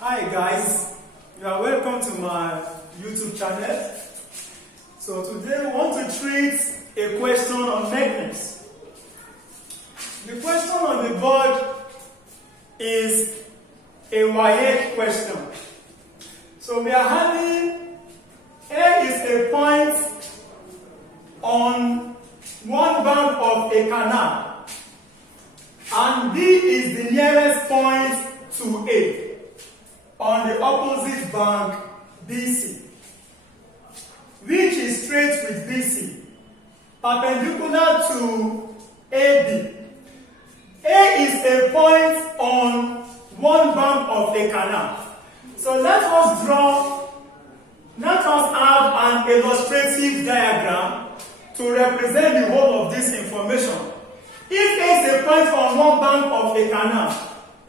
Hi guys, you are welcome to my YouTube channel. So today we want to treat a question on magnets. The question on the board is a WAEC question. So we are having A is a point on one bank of a canal and B is the nearest point to A on the opposite bank BC, which is straight with BC, perpendicular to AB. A is a point on one bank of a canal. So let us have an illustrative diagram to represent the whole of this information. If A is a point on one bank of a canal,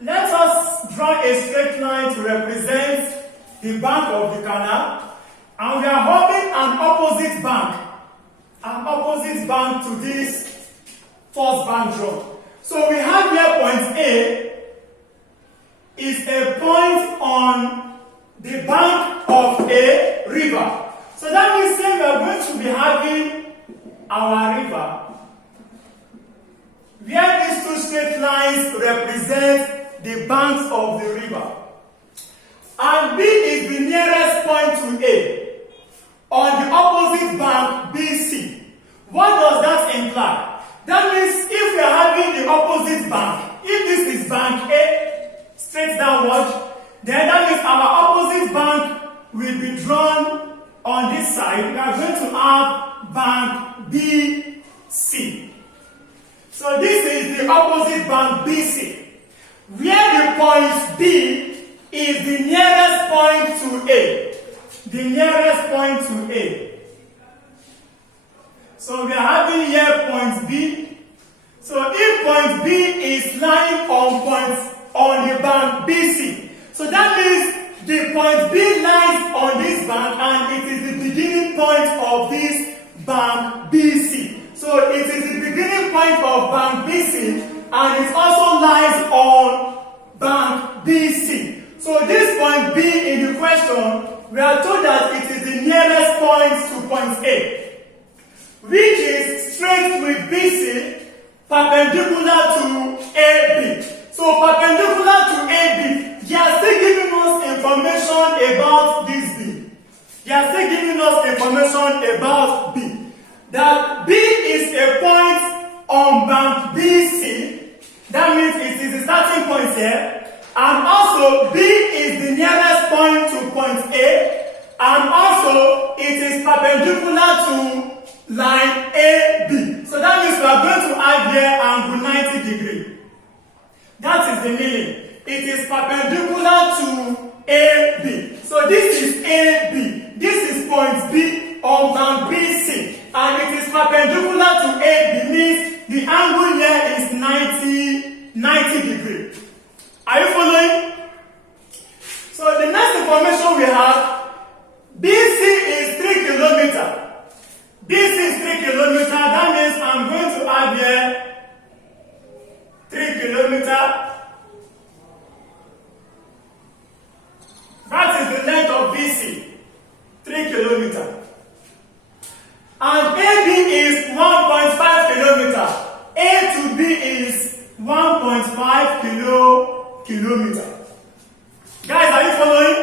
let us draw a straight line to represent the bank of the canal, and we are holding an opposite bank to this first bank drawn. So we have here point A is a point on the bank of a river. So that means we are going to be having our river where these two straight lines represent the banks of the river. And B is the nearest point to A on the opposite bank BC. What does that imply? That means if we are having the opposite bank, if this is bank A straight downward, then that means our opposite bank will be drawn on this side. We are going to have bank BC. So this is the opposite bank BC, where the point B is the nearest point to A. The nearest point to A. So we are having here point B. So if point B is lying on the bank BC, so that means the point B lies on this bank and it is the beginning point of this bank BC. So it is the beginning point of bank BC and it also lies on bank BC. So this point B in the question, we are told that it is the nearest point to point A, which is straight with BC, perpendicular to AB. So perpendicular to AB, they are still giving us information about this B. They are still giving us information about B. That B is a point on bank BC. That means it is the starting point here. And also B is the nearest point to point A. And also it is perpendicular to line AB. So that means we are going to add here angle 90 degree. That is the meaning. It is perpendicular to AB. So this is AB. This is point B on bank BC. And it is perpendicular to AB, means the angle here is 90 degree. Are you following? So the next information we have, BC is 3 kilometers. BC is 3 kilometers. That means I'm going to add here 3 kilometers. That is the length of BC, 3 kilometers. And AB is 1.5 kilometers. A to B is 1.5 kilometers. Guys, are you following?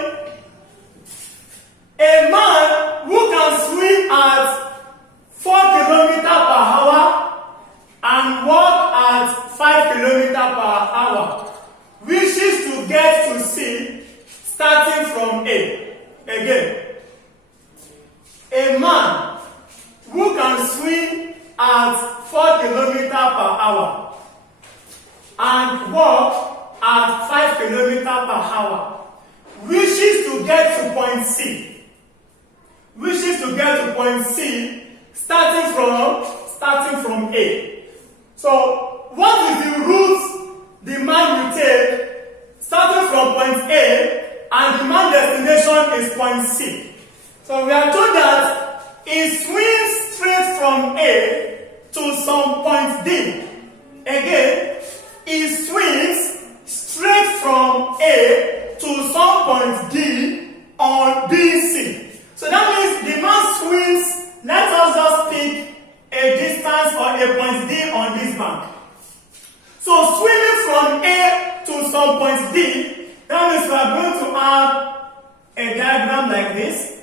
A man who can swim at 4 kilometers per hour and walk at 5 kilometers per hour wishes to get to C starting from A. Again, a man who can swim at 4 kilometers per hour and walk at 5 kilometers per hour wishes to get to point C. Wishes to get to point C starting from A. So what is the route the man will take starting from point A and the man's destination is point C? So we are told that he swims straight from A to some point D. Again, he swims straight from A to some point D, that means we are going to have a diagram like this.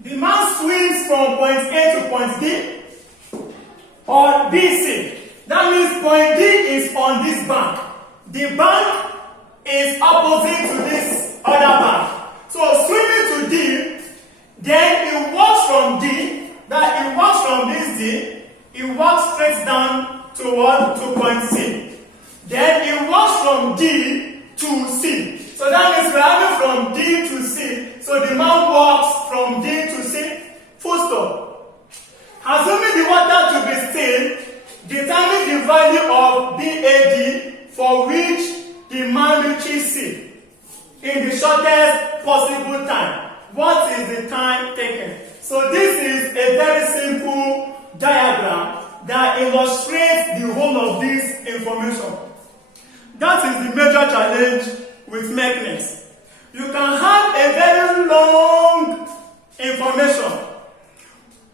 The man swings from point A to point D or BC. That means point D is on this bank. The bank is opposite to this other bank. So swimming to D, then he walks from D, that he walks from this D, he walks straight down to point C. Then he walks from D to C. So that means we're having from D to C. So the man walks from D to C, full stop. Assuming the water to be still, determine the value of BAD for which the man reaches C in the shortest possible time. What is the time taken? So this is a very simple diagram that illustrates the whole of this information. That is the major challenge with Mths. You can have a very long information,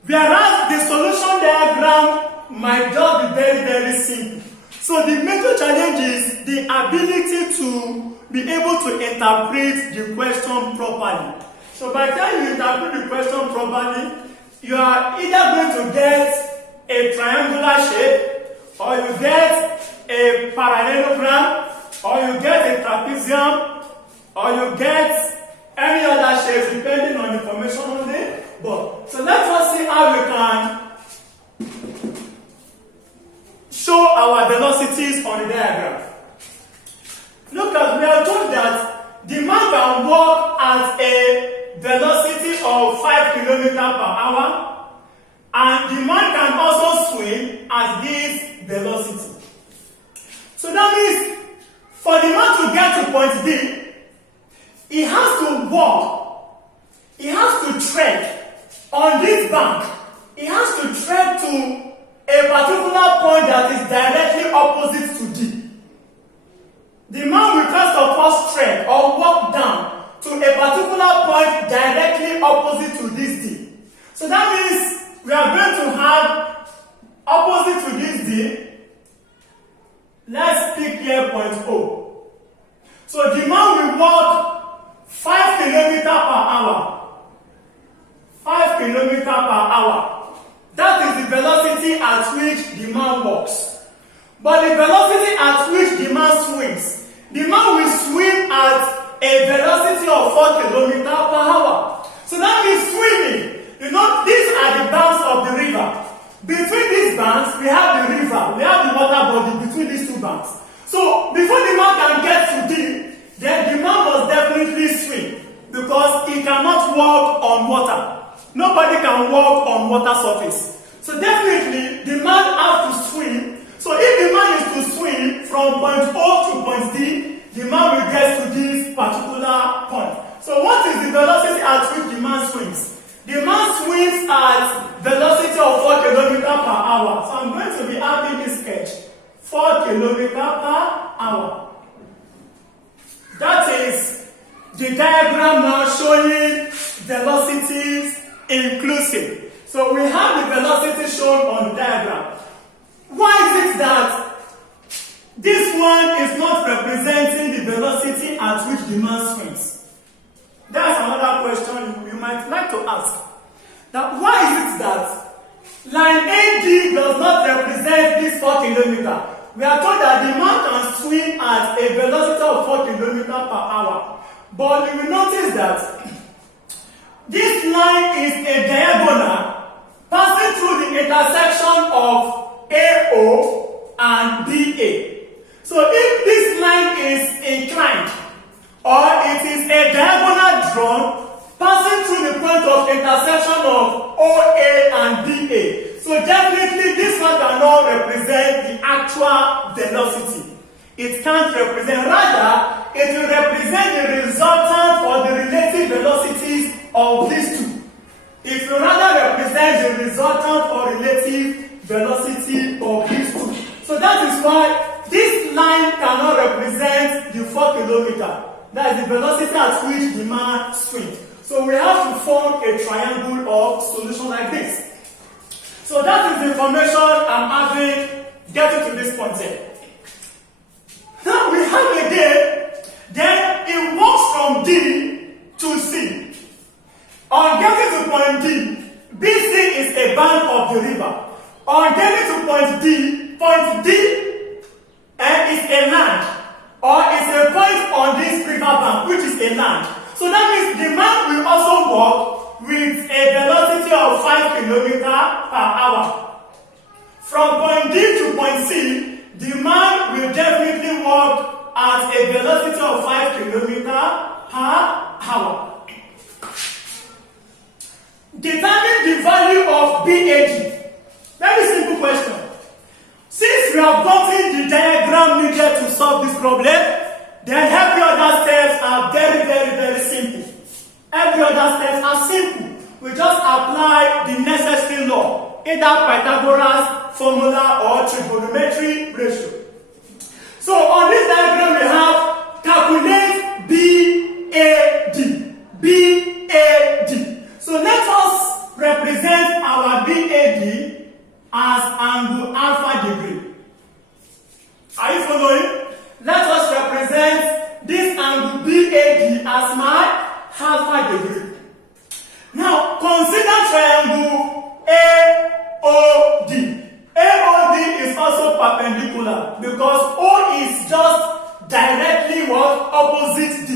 whereas the solution diagram might just be very, very simple. So the major challenge is the ability to be able to interpret the question properly. So by the time you interpret the question properly, you are either going to get a triangular shape, or you get a parallelogram, or you get a trapezium, or you get any other shape depending on the information on the board. So let us see how we can show our velocities on the diagram. Look at, we are told that the man can walk at a velocity of 5 km per hour, and the man can also swim at this velocity. So that means for the man to get to point D, he has to walk, he has to trek on this bank, he has to trek to a particular point that is directly opposite to D. The man will first of all trek or walk down to a particular point directly opposite to this D. So that means we are going to have opposite to this D. Let's pick here point O. So the man will walk 5 km per hour. 5 km per hour. That is the velocity at which the man walks. But the velocity at which the man swims, the man will swim at a velocity of 4 km per hour. So that means swimming. You know, these are the banks of the river. Between these banks, we have the river, we have the water body between these two banks. So before the man can get to D, then the man must definitely swim, because he cannot walk on water. Nobody can walk on water surface. So definitely the man has to swim. So if the man is to swim from point O to point D, the man will get to this particular point. So what is the velocity at which the man swims? The man swims at velocity of 4 km per hour. So I'm going to be having this sketch. 4 km per hour. That is the diagram now showing velocities inclusive. So we have the velocity shown on the diagram. Why is it that this one is not representing the velocity at which the man swims? That's another question you might like to ask. Now, why is it that line AD does not represent this 4 km? We are told that the man can swim at a velocity of 4 km per hour. But you will notice that this line is a diagonal passing through the intersection of AO and BA. So if this line is inclined, or it is a diagonal drawn passing through the point of intersection of OA and BA. So definitely this one cannot represent the actual velocity. It can't represent, rather it will represent the resultant or the relative velocities of these two. It will rather represent the resultant or relative velocity of these two. So that is why this line cannot represent the 4 km. That is the velocity at which the man swims. So we have to form a triangle of solution like this. So that is the information I'm having getting to this point here. Now we have again, then it walks from D to C. On getting to point D, BC is a bank of the river. On getting to point D is a land, or is a point on this river bank, which is a land. So that means the man will also walk with a velocity of 5 km per hour. From point D to point C, the man will definitely walk at a velocity of 5 km per hour. Determine the value of BAG. Very simple question. Since we have gotten the diagram needed to solve this problem, then every other steps are very, very, very simple. Every other steps are simple. We just apply the necessary law, either Pythagoras formula or trigonometry ratio. So on this diagram we have calculate BAD. BAD. So let us represent our BAD as angle alpha degree. Are you following? Let us represent this angle BAD as my alpha degree. Now consider triangle AOD. AOD is also perpendicular because O is just directly what? Opposite D.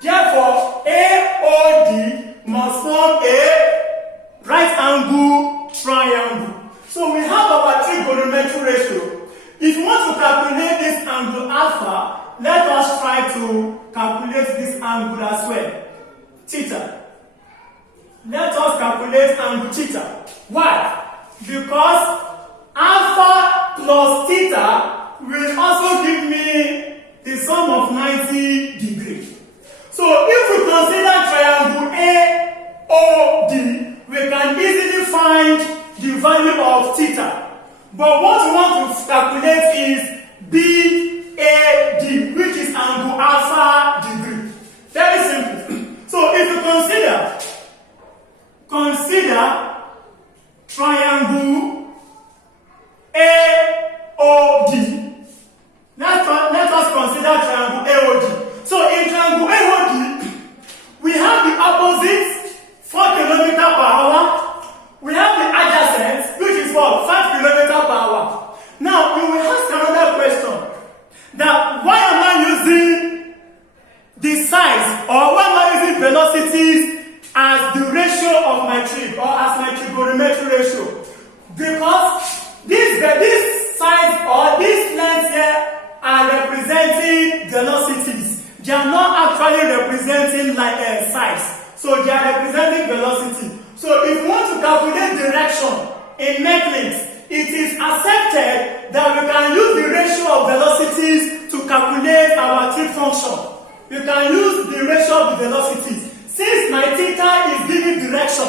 Therefore, AOD must form a right angle triangle. So we have our trigonometry ratio. If you want to calculate this angle alpha, let us try to calculate this angle as well. Theta. Let us calculate angle theta. Why? Because alpha plus theta will also give me the sum of 90 degrees. So if we consider triangle AOD, we can easily find the value of theta. But what we want to calculate is BAD, which is angle alpha degree. Very simple. So if you consider triangle AOD, let us consider triangle AOD. So in triangle AOD, we have the opposite 4 km per hour. We have the adjacent, which is what? 5 km per hour. Now, you will ask another question. That why am I using the size, or why am I using velocities as the ratio of my trig, or as my trigonometry ratio? Because this size or this length here are representing velocities. They are not actually representing like a size. So they are representing velocity. So if you want to calculate direction in mechanics, it is accepted that we can use the ratio of velocities to calculate our trig function. You can use the ratio of the velocities. Since my theta is giving direction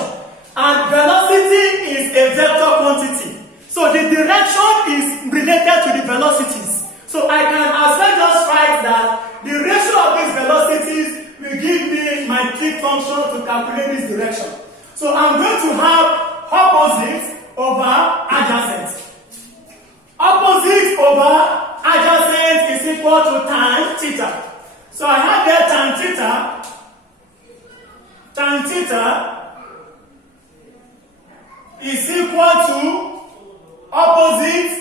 and velocity is a vector quantity, so the direction is related to the velocities. So I can as well just write that the ratio of these velocities will give me my trig function to calculate this direction. So I'm going to have opposite over adjacent. Opposite over adjacent is equal to tan theta. So I have there tan theta. Tan theta is equal to opposite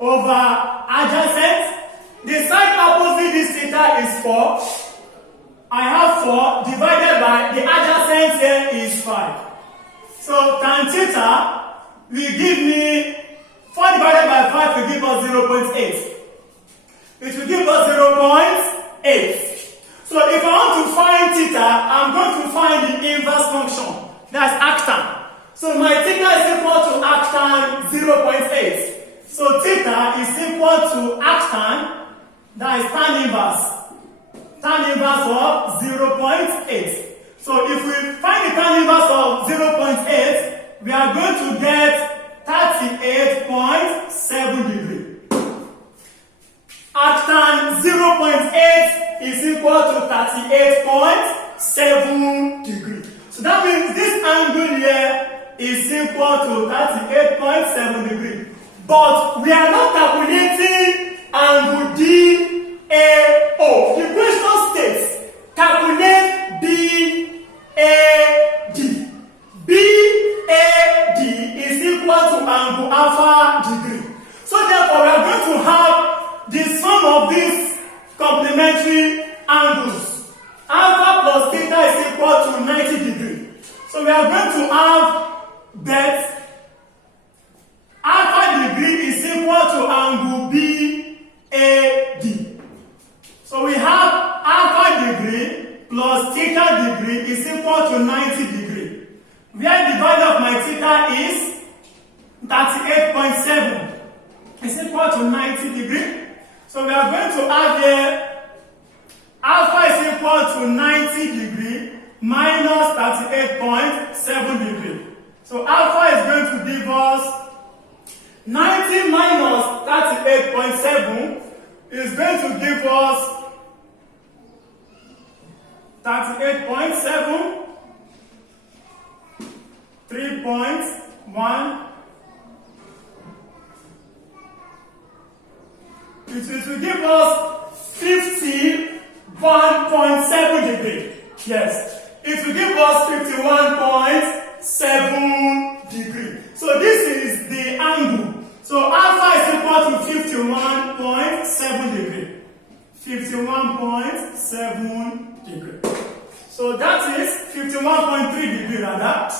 over adjacent. The side opposite this theta is 4. I have 4 divided by the adjacent here is 5. So tan theta will give me 4 divided by 5 will give us 0.8. It will give us 0.8. So if I want to find theta, I'm going to find the inverse function. That's arctan. So my theta is equal to arctan 0.8. So theta is equal to arctan, that is tan inverse. Tan inverse of 0.8. So if we find the tan inverse of 0.8, we are going to get 38.7 degrees. Arctan 0.8 is equal to 38.7 degrees. So that means this angle here is equal to 38.7 degrees. But we are not calculating angle DAO. The question states, calculate BAD. BAD is equal to angle alpha degree. So therefore, we are going to have the sum of these complementary angles. Alpha plus theta is equal to 90 degrees. So we are going to have that alpha degree is equal to angle BAD. So we have alpha degree plus theta degree is equal to 90 degrees. Where the value of my theta is 38.7 is equal to 90 degrees. So we are going to have here alpha is equal to 90 degrees minus 38.7 degrees. So alpha is going to give us 90 minus 38.7 is going to give us 38.7, 3.1. It will give us 51.7 degrees. Yes, it will give us 51.7 degrees. So this is the angle. So alpha is equal to 51.7 degrees. 51.7 degrees. So that is 51.3 degrees rather.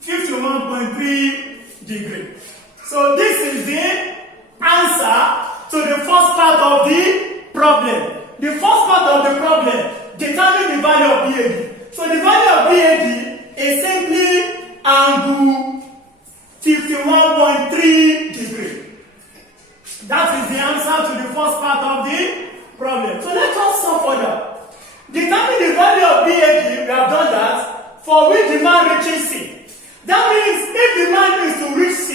51.3 degrees. So this is the answer to the first part of the problem. The first part of the problem determines the value of BAD. So the value of BAD is simply angle 51.3 degrees. That is the answer to the first part of the problem. So let us solve further. Determine the value of BAD, we have done that, for which the man reaches C. That means if the man is to reach C,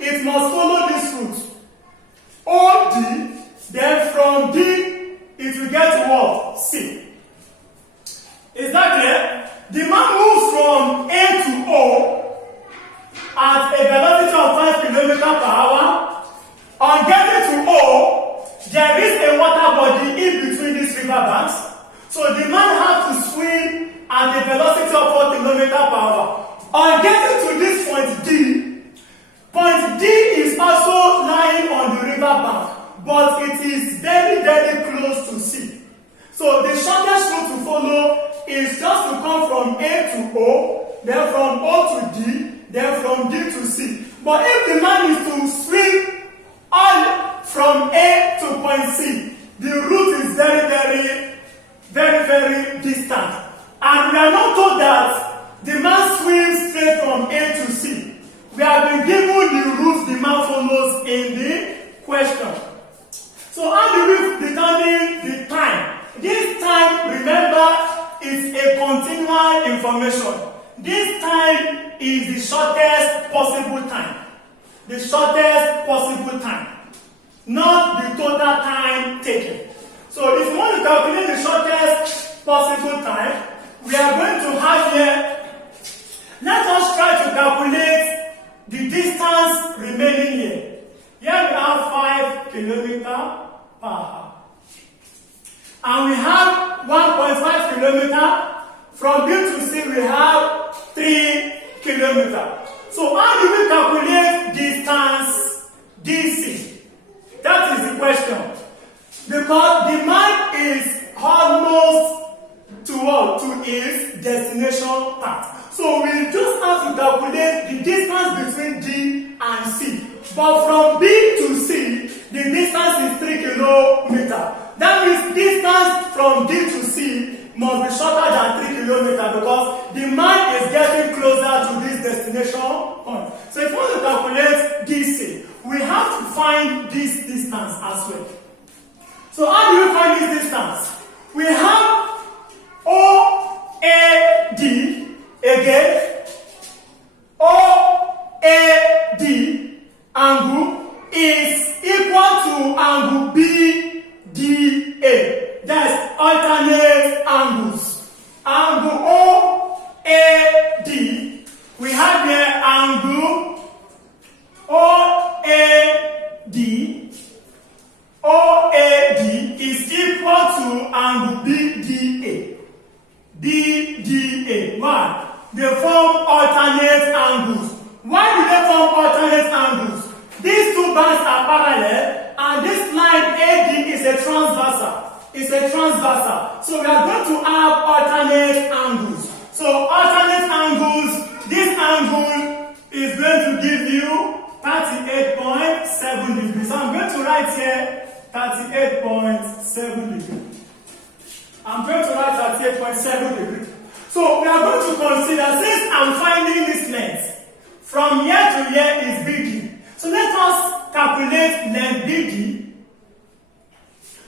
it must follow this route. OD, then from D, it will get to what? C. Is that clear? The man moves from A to O at a velocity of 5 km per hour. On getting to O, there is a water body in between these river banks. So the man has to swim at a velocity of 4 km per hour. On getting to this point D is also lying on the river bank, but it is very, very close to C. So the shortest route to follow is just to come from A to O, then from O to D, then from D to C. But if the man is to swim on from A to point C, the route is very, very distant. And we are not told that the man swims straight from A to C. We have been given the route the man follows in the question. So how do we determine the time? This time, remember, is a continual information. This time is the shortest possible time. The shortest possible time. Not the total time taken. So if you want to calculate the shortest possible time, we are going to have here, let us try to calculate the distance remaining here. Here we have 5 km per hour. And we have 1.5 km. From B to C we have 3 km. So how do we calculate distance DC? That is the question. Because the man is almost to his destination path. So we just have to calculate the distance between D and C. But from B to C, the distance is 3 kilometers. That means distance from D to C must be shorter than 3 kilometers because the man is getting closer to this destination point. So if we want to calculate DC, we have to find this distance as well. So how do we find this distance? We have OAD again. OAD angle is equal to angle BDA. That's alternate angles. Angle OAD, we have here they form alternate angles. Why do they form alternate angles? These two bands are parallel, and this line AD is a transversal. It's a transversal. So we are going to have alternate angles. So alternate angles, this angle is going to give you 38.7 degrees. So I'm going to write here 38.7 degrees. I'm going to write 38.7 degrees. So we are going to consider, since I'm finding this length, from here to here is BD. So let us calculate length BD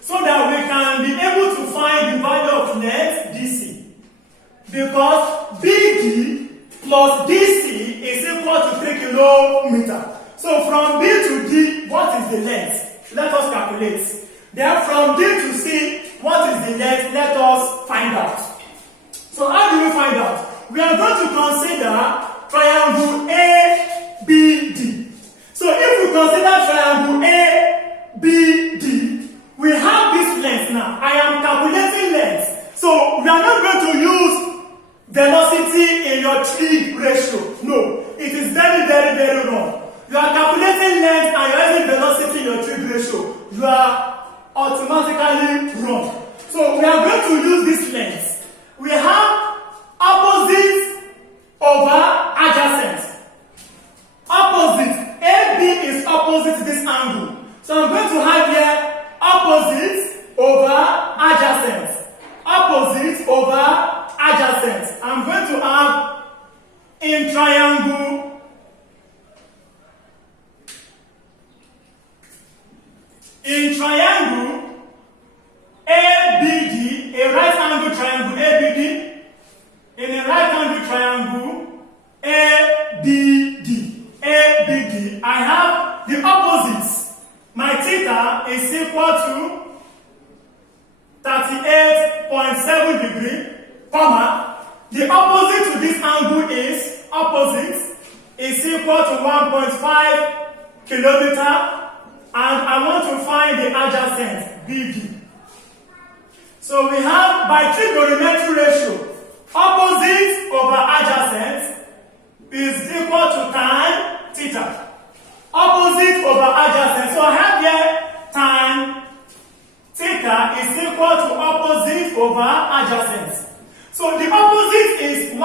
so that we can be able to find the value of length DC. Because BD plus DC is equal to 3 kilometers. So from B to D, what is the length? Let us calculate. Then from D to C, what is the length? Let us find out. So how do we find out? We are going to consider triangle ABD. So if we consider triangle ABD, we have this length now. I am calculating length. So we are not going to use velocity in your trig ratio. No, it is very, very, very wrong. You are calculating length and you are using velocity in your trig ratio. You are automatically wrong. So we are going to use this length. We have opposite over adjacent. Opposite. AB is opposite to this angle. So I'm going to have here opposite over adjacent. Opposite over adjacent. I'm going to have in triangle ABD, a right angle triangle ABD, in a right angle triangle ABD, I have the opposites. My theta is equal to 38.7 degrees, comma. The opposite to this angle is opposite is equal to 1.5 kilometers. And I want to find the adjacent, BD. So we have, by trigonometry ratio, opposite over adjacent is equal to tan theta. Opposite over adjacent. So I have here tan theta is equal to opposite over adjacent. So the opposite is 1.5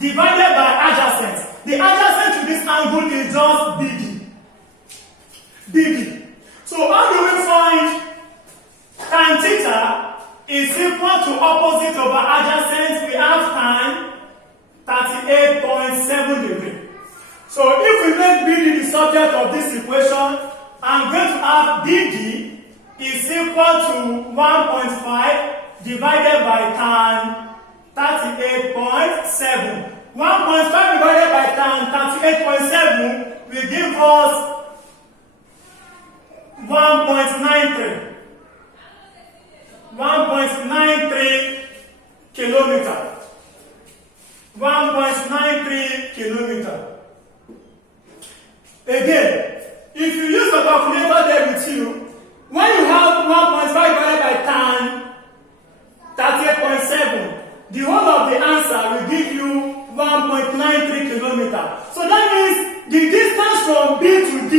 divided by adjacent. The adjacent to this angle is just BD. So how do we find tan theta is equal to opposite over adjacent? We have tan 38.7 degrees. So if we make BD the subject of this equation, I'm going to have BD is equal to 1.5 divided by tan 38.7. 1.5 divided by tan 38.7 will give us 1.93 kilometers. 1.93 kilometers. Again, if you use the calculator there with you, when you have 1.5 divided by tan 38.7, the whole of the answer will give you 1.93 kilometers. So that means the distance from B to D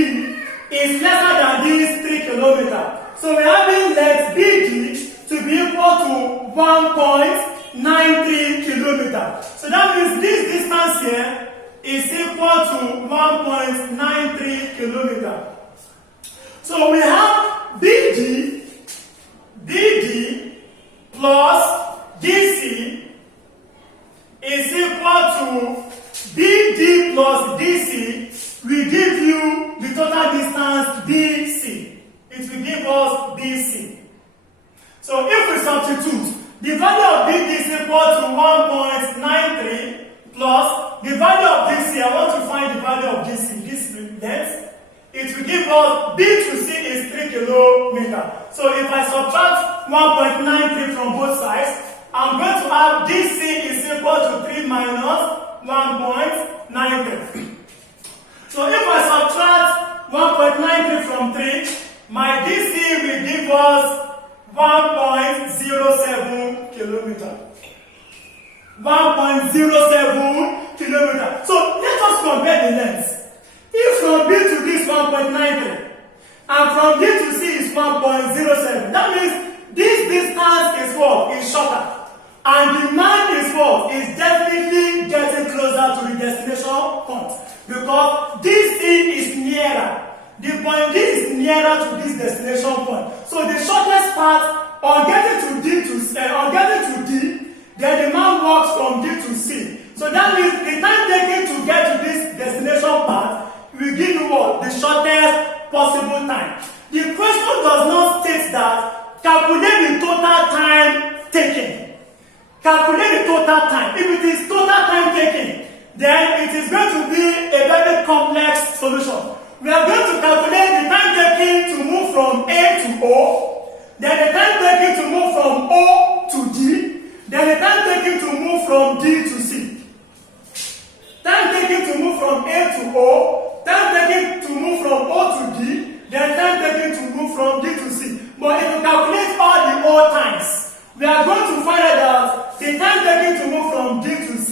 is lesser than these 3 kilometers. So we're having length BD to be equal to 1.93 kilometers. So that means this distance here is equal to 1.93 kilometers. So we have BD plus DC is equal to BD plus DC will give you the total distance BC. It will give us BC. So if we substitute, the value of BD is equal to 1.93 plus the value of DC. I want to find the value of DC. This length. It will give us B to C is 3 kilometers. So if I subtract 1.93 from both sides, I'm going to have DC is equal to 3 minus 1.93. So if I subtract 1.93 from 3, my DC will give us 1.07 kilometers. 1.07 kilometers. So let us compare the lengths. If from B to D is 1.93 and from D to C is 1.07, that means this distance is what? Is shorter. And the man is what? Is definitely getting closer to the destination point. Because this C is nearer. The point D is nearer to this destination point. So the shortest path on getting to D, then the man walks from D to C. So that means the time taken to get to this destination path will give you what? The shortest possible time. The question does not state that calculate the total time taken. Calculate the total time. If it is total time taken, then it is going to be a very complex solution. We are going to calculate the time taken to move from A to O, then the time taken to move from O to D, then the time taken to move from D to C. Time taken to move from A to O, time taken to move from O to D, then time taken to move from D to C. But if you calculate all the O times, we are going to find out that the time taken to move from D to C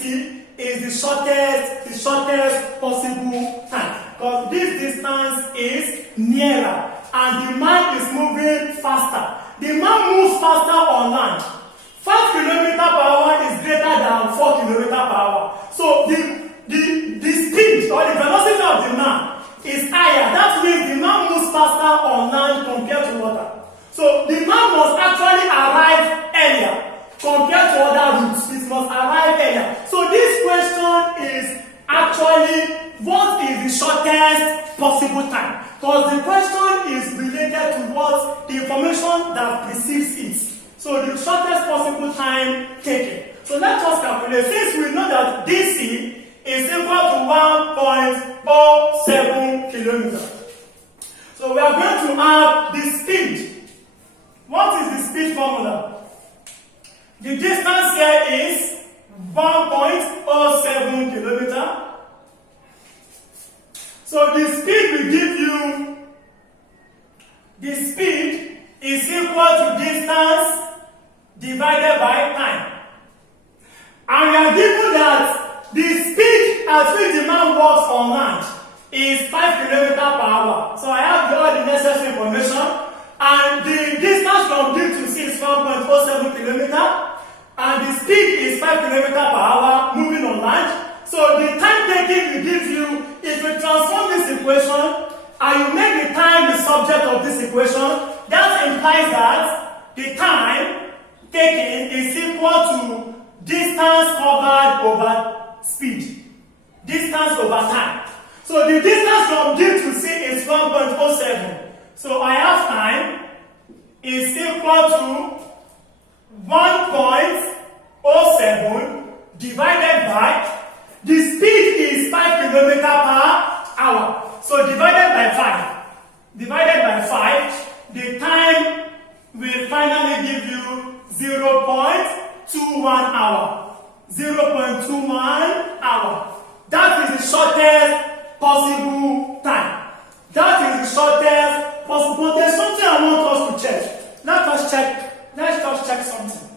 is the shortest possible time. Because this distance is nearer and the man is moving faster. The man moves faster on land. 5 km per hour is greater than 4 km per hour. So the speed or the velocity of the man is higher. That means the man moves faster on land compared to water. So the man must actually arrive earlier compared to other routes. It must arrive earlier. So this question is actually what is the shortest possible time? Because the question is related to what the information that precedes it. So the shortest possible time taken. So let us calculate. Since we know that DC is equal to 1.07 kilometers. So we are going to have the speed. What is the speed formula? The distance here is 1.07 kilometers. So the speed will give you, the speed is equal to distance divided by time. And we are given that the speed at which the man walks on land is 5 km per hour. So I have all the necessary information. And the distance from D to C is 1.07 kilometers. And the speed is 5 km per hour moving on land. So the time taken will give you, if you transform this equation and you make the time the subject of this equation, that implies that the time taken is equal to distance covered over speed. Distance over time. So the distance from D to C is 1.07. So I have time is equal to 1.07 divided by, the speed is 5 km per hour. So divided by 5. Divided by 5, the time will finally give you 0.21 hour. 0.21 hour. That is the shortest possible time. That is the shortest possible. But there's something I want us to check. Let us check something.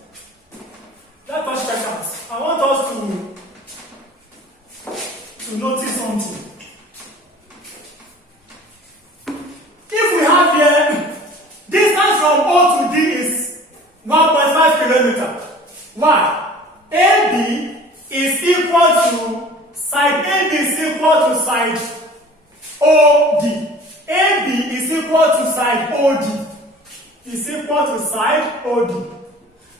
Let us check out. I want us to notice something. If we have here, distance from O to D is 1.5 kilometers. Why? AB is equal to side AB is equal to side OD. AB is equal to side OD. Is equal to side OD.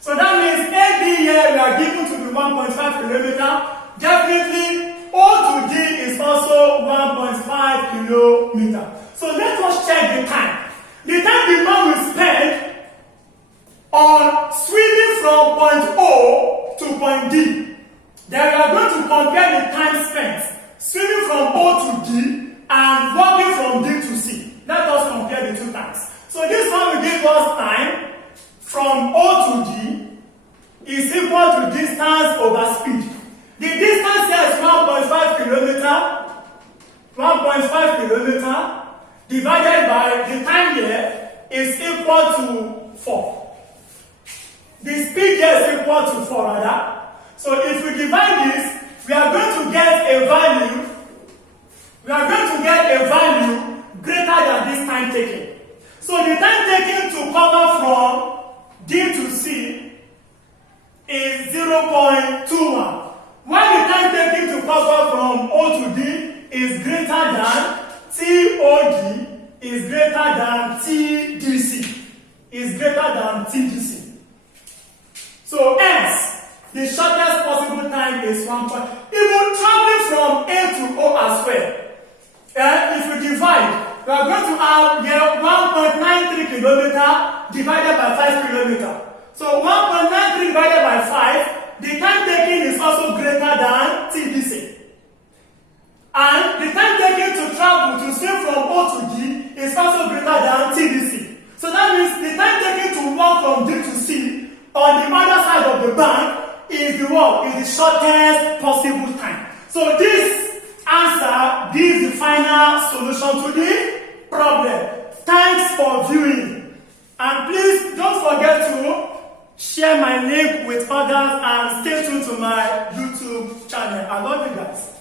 So that means AB here we are given to be 1.5 kilometers. Definitely O to D is also 1.5 kilometers. So let us check the time. The time the man will spend on swimming from point O to point D. Then we are going to compare the time spent swimming from O to D and walking from D to C. Let us compare the two times. So this one will give us time from O to D is equal to distance over speed. The distance here is 1.5 kilometers. 1.5 kilometers divided by the time here is equal to 4. The speed here is equal to 4 rather. So if we divide this, we are going to get a value. We are going to get a value greater than this time taken. So the time taken to cover from D to C is 0.21. While the time taken to cover from O to D is greater than TOD is greater than TDC. Is greater than TDC. So hence, the shortest possible time is 1 point. Even traveling from A to O as well. If we divide, we are going to have here 1.93 kilometer divided by 5 kilometer. So 1.93 divided by 5, the time taken is also greater than TDC. And the time taken to travel to sail from O to D is also greater than TDC. So that means the time taken to walk from D to C on the other side of the bank is the what? Is the shortest possible time. So this answer gives the final solution to the problem. Thanks for viewing. And please don't forget to share my link with others and stay tuned to my YouTube channel. I love you guys.